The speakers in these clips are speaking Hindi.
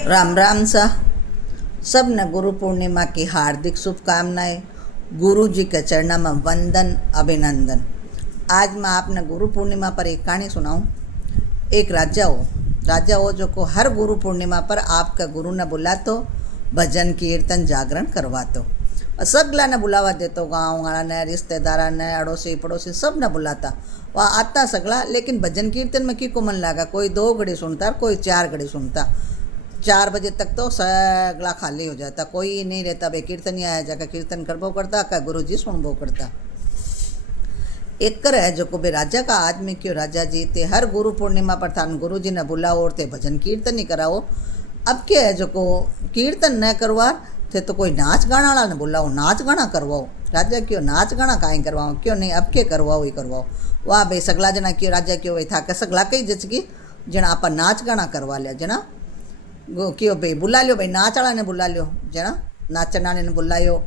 राम राम सा सब न गुरु पूर्णिमा की हार्दिक शुभकामनाएं। गुरु जी के चरणों में वंदन अभिनंदन। आज मैं आपने गुरु पूर्णिमा पर एक कहानी सुनाऊं। एक राजा हो जो को हर गुरु पूर्णिमा पर आपका गुरु ने बुलातो, भजन कीर्तन जागरण करवातो, सगला ने बुलावा देतो, गाँव वाला ने, रिश्तेदारा ने, अड़ोसी पड़ोसी सब ने बुलाता। वहाँ आता सगला, लेकिन भजन कीर्तन में की को मन लगा। कोई 2 घड़ी सुनता, कोई 4 घड़ी सुनता। 4 बजे तक तो सगला खाली हो जाता, कोई नहीं रहता। भाई कीर्तन ही आया जाकर कीर्तन करबो करता, का गुरु जी सुनबो करता। एक कर है जो को बे राजा का आदमी क्यों राजा जी ते हर गुरु पूर्णिमा पर थान गुरु जी ने बुलाओ और ते भजन कीर्तन ही कराओ। अब क्या है जो को कीर्तन न करवा थे तो कोई नाच गाना वाला ने बुलाओ, नाच गाना करवाओ। राजा क्यों नाच गाना काई करवाओ, क्यों नहीं अब के करवाओ ही करवाओ। वाह भाई सगला जना क्यों राजा क्यों वही था कि सगला कई जचगी जना आप नाच गाना करवा लिया। जना क्यों भाई बुला लियो, भाई नाच वाला ने बुला लियो, जना नाचना ने बुलायो,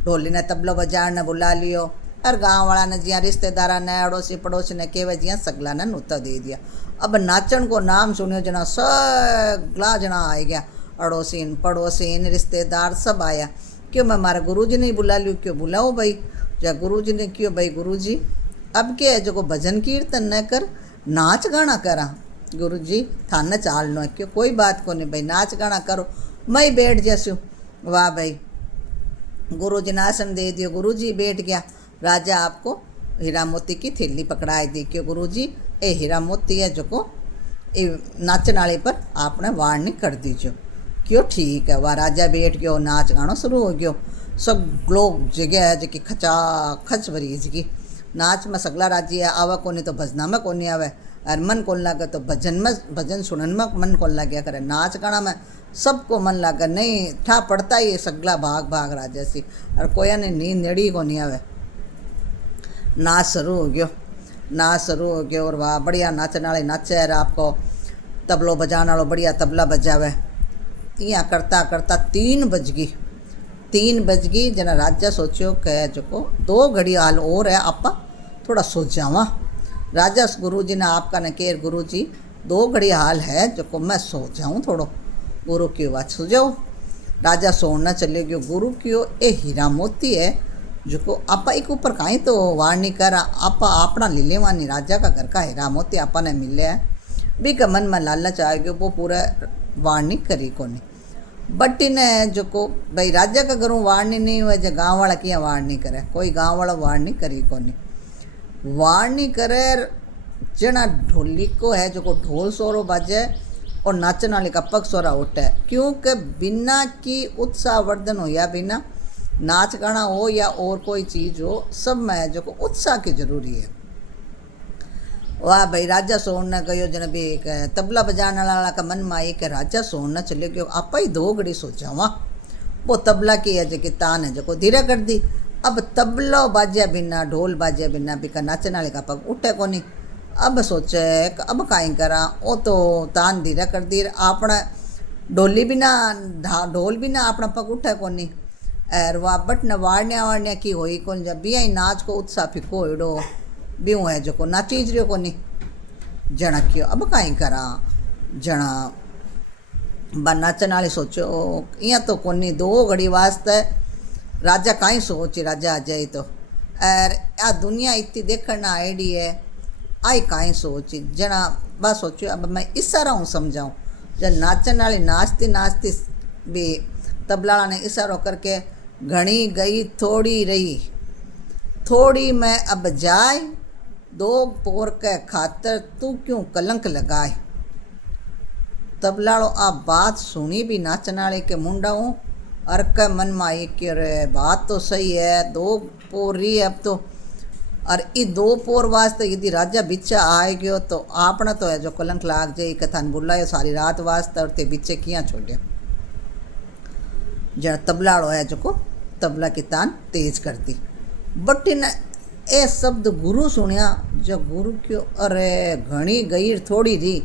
ढोली ने तबलो बजाण ने बुला लियो, और गाँव वाला ने जिया रिश्तेदारा ने, अड़ोसी पड़ोसी ने केवे जिया सगला ने नूता दे दिया। अब नाचन को नाम सुनियो जना सगला जना आ गया, अड़ोसीन पड़ोसीन रिश्तेदार सब आया। क्यों मैं मारे गुरु जी ने बुला लियो, क्यों बुलाओ भाई। जब गुरु जी ने क्यों भाई गुरु जी अब क्या है जो भजन कीर्तन न कर नाच गाना करा। गुरु जी थाने चालनो है, क्यों कोई बात को नहीं भाई, नाच गाना करो मैं बैठ जैसू। वाह भाई गुरु जी ने आसन दे दियो, गुरु जी बैठ गया। राजा आपको हीरा मोती की थैली पकड़ाई दी, क्यों गुरु जी ए हीरा मोती है जो को नाचन वाले पर आपने वार्निंग कर दीजो। क्यों ठीक है। वह राजा बैठ गयो, नाच गाना शुरू हो गयो। सब लोग जगह है जी खचा खच भरी जी नाच में सगला राजी है। आवा को नहीं तो भजना में को नहीं आवे, और मन कौन लागे तो भजन सुनन में मन कौन लाग्या करे। नाच गाना में सबको मन लागे नहीं ठा पड़ता ही सगला भाग भाग राजा सी, और कोई ने नींद नेड़ी को नहीं आवे। नाच शुरू हो गयो और वाह बढ़िया नाचने वाले नाचे, और आपको तबलो बजाने वालों बढ़िया तबला बजावे। यहाँ करता करता 3 बज गई जना राजा सोचो कह जो को 2 घड़ी हाल और है, आप थोड़ा सो जावा। राजा गुरु जी ने आपका ने केर गुरु जी 2 घड़ी हाल है जो को मैं सो जाऊँ थोड़ो। गुरु की बात सो जाओ। राजा सोना चले गयो। गुरु क्यों ए हीरा मोती है जो को आपा एक ऊपर कहीं तो वार नहीं करा, आपा अपना ले लेवानी राजा का घर का हीरा मोती आपा ने मिले है। भी का मन में लालच आ गयो, वो पूरा वार्निंग करी को नहीं। बट इन्हें जो को भाई राजा का घरों वार्निंग नहीं हुआ, जो गाँव वाला किया वार्निंग करे, कोई गाँव वाला वार्निंग करी को नहीं। वार्निंग करे जना ढोली को है जो को ढोल सोरो बाजे और नाचन वाले का पग सोरा उठे, क्योंकि बिना की उत्साह वर्धन हो या बिना नाच गाना हो या और कोई चीज़ हो, सब में जो को उत्साह की जरूरी है। वाह भाई राजा सोन न गयो जन भी तबला बजाने वाला का मन में आई कि राजा सोन न चले गयो, आप ही 2 घड़ी सोचा वहाँ वो तबला की है जो कि तान है जो को धीरे कर दी। अब तबलो बाजे बिना ढोल बाजे बिना बिका नाचने वाले का पग उठे को नहीं। अब सोचे अब काई करा, वो तो तान धीरे कर दी, अपना ढोली बिना ढोल बिना अपना पग उठे को नहीं। और वह बट न वाड़ने की होई कौन, जब भी आई नाच को उत्साह फिको एड़ो ब्यों है जो को नाचीज रियो को नहीं। जना क्यों अब काई करा, जना बा नाचन वाले सोचो इं तो कोनी 2 घड़ी वास्ते राजा काई सोच राजा आ जाए तो, और आ दुनिया इतनी देखना आईडी है आई काई सोची। जना बस सोचो अब मैं इशारा हूँ समझाऊँ। जब नाचन वाली नाचती नाचती भी तबला ने इशारों करके घनी गई थोड़ी रही, थोड़ी मैं अब जाए 2 पोर के खातर तू क्यों कलंक लगाए। तबलाड़ो आप बात सुनी भी नाचने वाले के मुंडाऊँ, और के मन में आई कि रे बात तो सही है, 2 पोर रही अब तो, और ये 2 पोर वास्ते यदि राजा बिच्चा आए गयो तो आपने तो है जो कलंक लाग जाए। कथान बुलायो सारी रात वास्ते और ते बिच्चे किया छोड़े। जरा तबलाड़ो है जो को तबला की तान तेज कर दी। बट इन ए शब्द गुरु सुनिया, जो गुरु क्यों अरे घनी गई थोड़ी री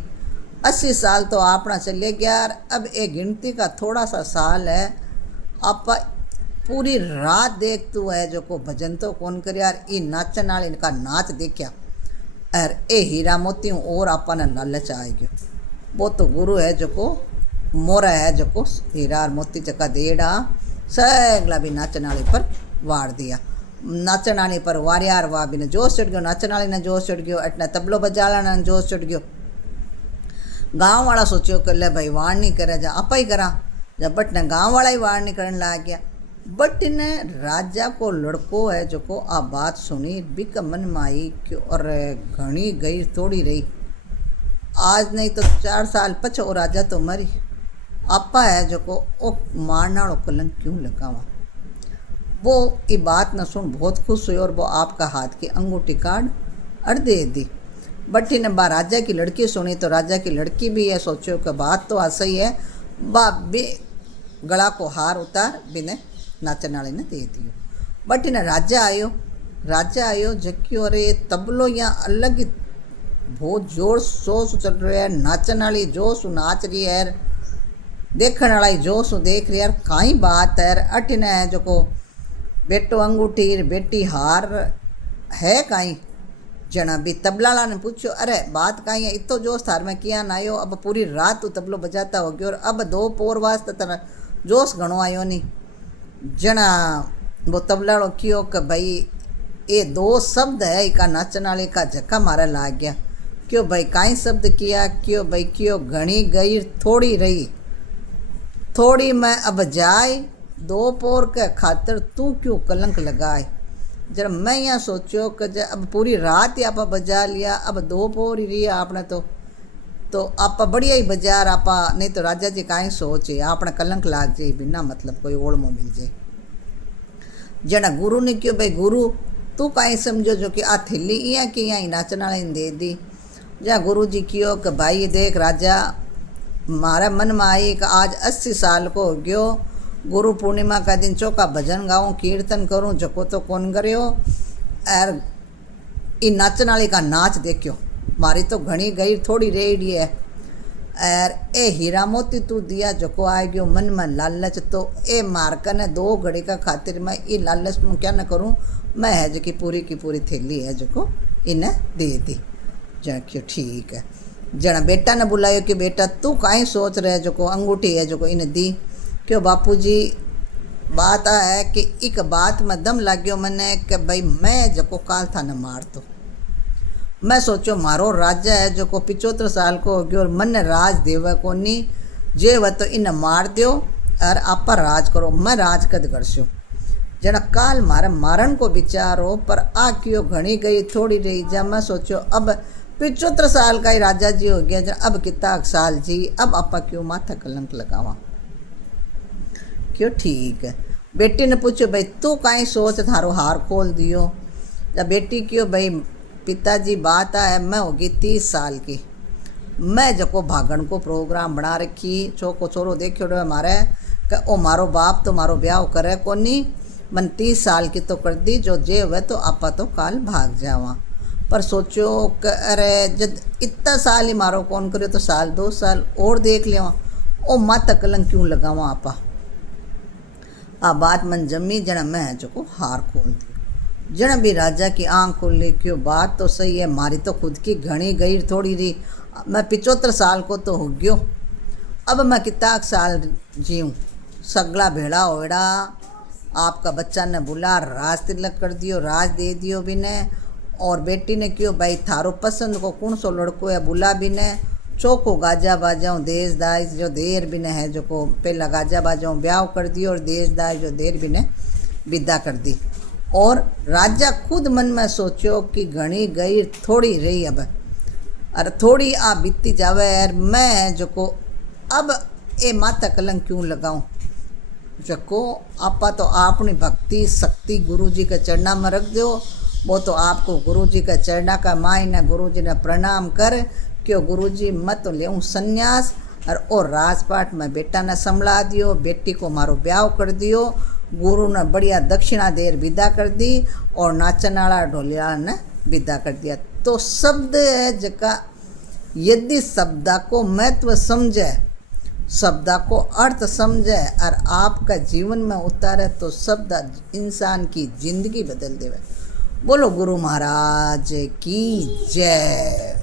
80 साल तो अपना चले गया, अब एक गिनती का थोड़ा सा साल है। आप पूरी रात देखते है जो को भजन तो कौन कर यार, ये नाचन वाले इनका नाच देखा और ए हीरा मोती और आपा ने लालच आ गयो। वो तो गुरु है जो को मोरा है जो हीरा और मोती चका देड़ा सगला भी नाचन वाली पर वार दिया। नाचन वाली पर वारियार वाह भी ने जोश चढ़ गयो, नाचन वाली ने जोश चढ़ गयो, अटना तबलो बजाला ने जोश चढ़ गयो। गाँव वाला सोचियो कि ले भाई वार नहीं करे जा आप ही करा, जब बट ने गाँव वाला ही वार नहीं करने लग गया। बट ने राजा को लड़को है जो को आ बात सुनी बिक मन में आई कि और घनी गई थोड़ी रही, आज नहीं तो 4 साल पछो वो राजा तो मरी, आपा है जो को ओ मारना वालों कलंक क्यों लगावा। वो ये बात न सुन बहुत खुश हुई और वो आपका हाथ की अंगूठी काट अड़ दे दी। बट ने बा राजा की लड़की सुनी तो राजा की लड़की भी है सोचो कि बात तो ऐसा ही है, बा बे गला को हार उतार बिने नाचन वाले ने दे दियो। बट ने राजा आयो जक्यो अरे तबलो यहाँ अलग ही बहुत जोर शोर चल रहा है, नाचन वाली जोश नाच रही है, देखने वाला जोश देख रही है, काई बात है अटिन है जो को बेटो अंगूठी बेटी हार है काई। जना भी तबला ने पूछो अरे बात काई है, इतो जोश थार में किया ना आयो, अब पूरी रात तू तबलो बजाता हो गयो और अब 2 पोर वास्ते तेरा जोश घणो आयो नहीं। जना वो तबलाड़ो कियो कि भाई ये 2 शब्द है इका नाचन वाले का झक्का मारा लाग गया। क्यों भाई काई शब्द किया, क्यों भाई क्यों घनी गई थोड़ी रही, थोड़ी मैं अब जाए 2 पोर के खातिर तू क्यों कलंक लगाए। जरा मैं यहाँ सोचो कि अब पूरी रात ही आप बजा लिया, अब 2 पोर ही रही आपने तो आप बढ़िया ही बाजार आप नहीं तो राजा जी काई सोचे आपने कलंक लाग जाए बिना मतलब कोई ओढ़ में मिल जाए। जना गुरु ने क्यों भाई गुरु तू काई समझो जो कि आ थैली यहाँ की यहाँ नाचन वाले ने दे दी। जहाँ गुरु जी क्यों कि भाई देख राजा मारा मन में आई कि आज 80 साल को हो गयो, गुरु पूर्णिमा का दिन चौका भजन गाऊँ कीर्तन करूँ जको तो कौन करो और इ नाचन वाले का नाच देखियो, मारी तो घनी गई थोड़ी रेडी है और ए हीरा मोती तू दिया जको आ गयो मन में लालच, तो ए मारकर ने 2 घड़ी का खातिर मैं ये लालच में क्या न करूँ, मैं है जो की पूरी थैली है जको इन्हें दे दी। जन क्यों ठीक है। जना बेटा ने बुलायो कि बेटा तू काई सोच रहे जो को अंगूठी है जो को इन्हें दी। क्यों बापू जी बात आ है कि एक बात में दम लग गयो मैंने कि भाई मैं जको काल था न मार तो मैं सोचो मारो राजा है जो को 75 साल को हो गयो और मन राज देवे को नहीं जे वह तो इन मार दो और आप पर राज करो, मैं राज कद करशो। जना काल मारे मारन को विचारो पर आ क्यों घनी गई थोड़ी रही। जब मैं सोचो अब 75 साल का ही राजा जी हो गया, जब अब कितना साल जी अब आपा क्यों माथा कलंक लगावा। क्यों ठीक है। बेटी ने पूछो भाई तू काई सोच थारो हार खोल दियो। जब बेटी क्यों भाई पिताजी बात है मैं होगी 30 साल की, मैं जको भागण को प्रोग्राम बना रखी छोको छोरो देखियो मारे कि ओ मारो बाप तो मारो ब्याह करे कोनी, मन 30 साल की तो कर दी जो जे हुए तो आपा तो काल भाग जावा। पर सोचो कि अरे जब इतना साल ही मारो कौन करो तो साल 2 साल और देख लिया ओ माता कलंक क्यों लगावा आपा। आ बात मन जमी जना मैं जो हार खोल दी। जन भी राजा की आँख खुली क्यों बात तो सही है, मारी तो खुद की घनी गई थोड़ी रही, मैं 75 साल को तो हो गयो, अब मैं कितना साल जीऊँ। सगला भेड़ा होड़ा आपका बच्चा ने बुला राज तिलक कर दियो, राज दे दियो भी ने। और बेटी ने क्यों भाई थारो पसंद को कौन सो लड़को है बुला भी ने, चौको गाजा बाजाऊँ देश दाज जो देर भी ने है जो को पहला गाजा बाजाऊँ ब्याह कर दियो और देश दाज जो देर भी ने विदा कर दी। और राजा खुद मन में सोचो कि घनी गई थोड़ी रही अब अरे थोड़ी आ बीती जावे यार मैं जो को अब ए माता कलंक क्यों लगाऊं। जको आपा तो अपनी भक्ति शक्ति गुरु जी के चरणा में रख दो, वो तो आपको गुरु जी के चरणा का मायने गुरु जी ने प्रणाम कर क्यों गुरु जी मत तो लेऊँ संन्यास और राजपाट में बेटा ने संभला दियो, बेटी को मारो ब्याह कर दियो, गुरु ने बढ़िया दक्षिणा देर विदा कर दी और नाचन वाला ढोलिया ने विदा कर दिया। तो शब्द है जका यदि शब्द को महत्व समझे, शब्द को अर्थ समझे और आपका जीवन में उतारे तो शब्द इंसान की जिंदगी बदल देवे। बोलो गुरु महाराज की जय।